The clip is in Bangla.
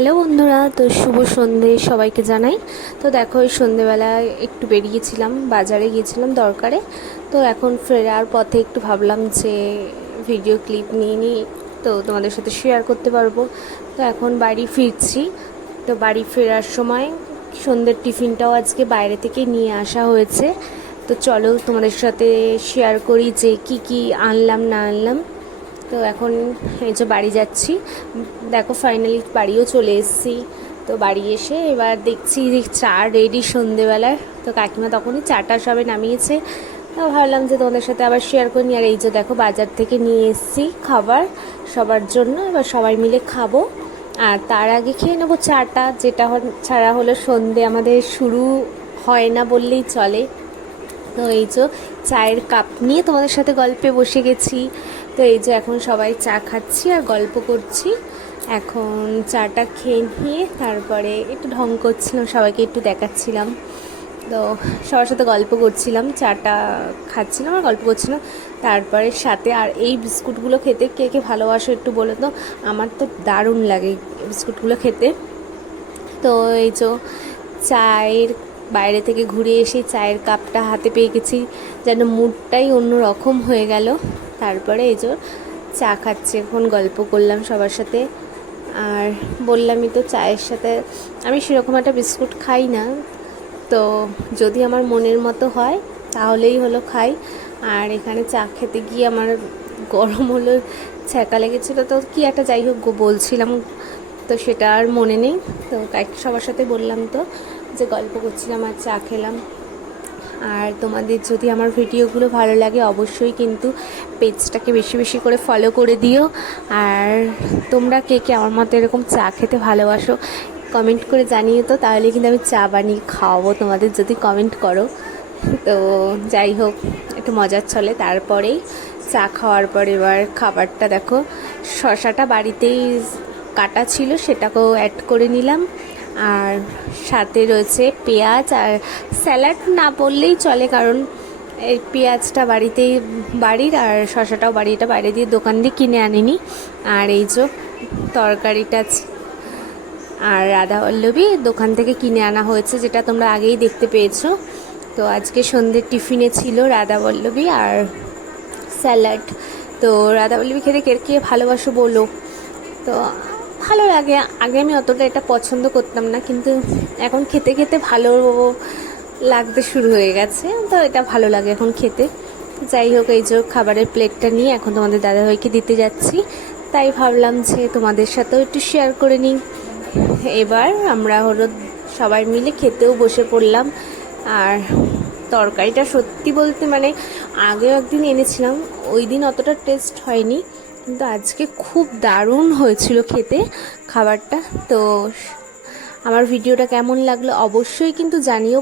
হ্যালো বন্ধুরা, তো শুভ সন্ধে সবাইকে জানাই। তো দেখো, এই সন্ধেবেলায় একটু বেরিয়েছিলাম, বাজারে গিয়েছিলাম দরকারে। তো এখন ফেরার পথে একটু ভাবলাম যে ভিডিও ক্লিপ নিয়ে নিই, তো তোমাদের সাথে শেয়ার করতে পারবো। তো এখন বাড়ি ফিরছি। তো বাড়ি ফেরার সময় সন্ধ্যের টিফিনটাও আজকে বাইরে থেকে নিয়ে আসা হয়েছে। তো চলো তোমাদের সাথে শেয়ার করি যে কি কি আনলাম না আনলাম। তো এখন এই যে বাড়ি যাচ্ছি, দেখো ফাইনালি বাড়িও চলে এসেছি। তো বাড়ি এসে এবার দেখছি যে চা রেডি সন্ধেবেলার। তো কাকিমা তখনই চাটা সবে নামিয়েছে। তো ভাবলাম যে তোমাদের সাথে আবার শেয়ার করি। আর এই যে দেখো বাজার থেকে নিয়ে এসেছি খাবার সবার জন্য, এবার সবাই মিলে খাবো। আর তার আগে খেয়ে নেবো চাটা, যেটা ছাড়া হলো সন্ধে আমাদের শুরু হয় না বললেই চলে। তো এই যে চায়ের কাপ নিয়ে তোমাদের সাথে গল্পে বসে গেছি। তো এই যে এখন সবাই চা খাচ্ছি আর গল্প করছি। এখন চাটা খেয়ে নিয়ে তারপরে একটু ঢং করছিলাম, সবাইকে একটু দেখাচ্ছিলাম। তো সবার সাথে গল্প করছিলাম, চাটা খাচ্ছিলাম আর গল্প করছিলাম। তারপরে সাথে আর এই বিস্কুটগুলো খেতে কে কে ভালোবাসো একটু বলো তো। আমার তো দারুণ লাগে বিস্কুটগুলো খেতে। তো এই যে চায়ের বাইরে থেকে ঘুরে এসে চায়ের কাপটা হাতে পেয়ে গেছি, যেন মুডটাই অন্য রকম হয়ে গেল। তারপরে এই যে চা খাচ্ছি, এখন গল্প করলাম সবার সাথে। আর বললামই তো চায়ের সাথে আমি সেরকম একটা বিস্কুট খাই না, তো যদি আমার মনের মতো হয় তাহলেই হলো খাই। আর এখানে চা খেতে গিয়ে আমার গরম হলো, ছ্যাঁকা লেগেছিলো, তো কি একটা যাই হোক বলছিলাম, তো সেটা আর মনে নেই। তো সবার সাথে বললাম তো যে গল্প করছিলাম আর চা খেলাম। আর তোমাদের যদি আমার ভিডিওগুলো ভালো লাগে অবশ্যই কিন্তু পেজটাকে বেশি বেশি করে ফলো করে দিও। আর তোমরা কে কে আমার মতো এরকম চা খেতে ভালোবাসো কমেন্ট করে জানিও তো, তাহলে কিন্তু আমি চা বানিয়ে খাওয়াবো তোমাদের যদি কমেন্ট করো। তো যাই হোক, একটু মজার চলে। তারপরেই চা খাওয়ার পর এবার খাবারটা দেখো, শসাটা বাড়িতেই কাটা ছিল, সেটাকেও অ্যাড করে নিলাম। আর সাথে রয়েছে পেঁয়াজ, আর স্যালাড না বললেই চলে, কারণ এই পেঁয়াজটা বাড়িতেই বাড়ির আর শসাটাও বাড়ি, এটা বাইরে দিয়ে দোকান দিয়ে কিনে আনিনি। আর এই যে তরকারিটা আর রাধাবল্লভী দোকান থেকে কিনে আনা হয়েছে, যেটা তোমরা আগেই দেখতে পেয়েছো। তো আজকে সন্ধ্যের টিফিনে ছিল রাধাবল্লভী আর স্যালাড। তো রাধাবল্লভী খেতে কে কে ভালোবাসো বলো। তো ভালো লাগে, আগে আমি অতটা এটা পছন্দ করতাম না, কিন্তু এখন খেতে খেতে ভালো লাগতে শুরু হয়ে গেছে, তো এটা ভালো লাগে এখন খেতে। যাই হোক, এই যে খাবারের প্লেটটা নিয়ে এখন তোমাদের দাদাভাইকে দিতে যাচ্ছি, তাই ভাবলাম যে তোমাদের সাথেও একটু শেয়ার করে নিই। এবার আমরা হলো সবাই মিলে খেতেও বসে পড়লাম। আর তরকারিটা সত্যি বলতে মানে আগেও একদিন এনেছিলাম, ওই দিন অতটা টেস্ট হয়নি, কিন্তু আজকে খুব দারুণ হয়েছিল খেতে খাবারটা। তো আমার ভিডিওটা কেমন লাগলো অবশ্যই কিন্তু জানিও।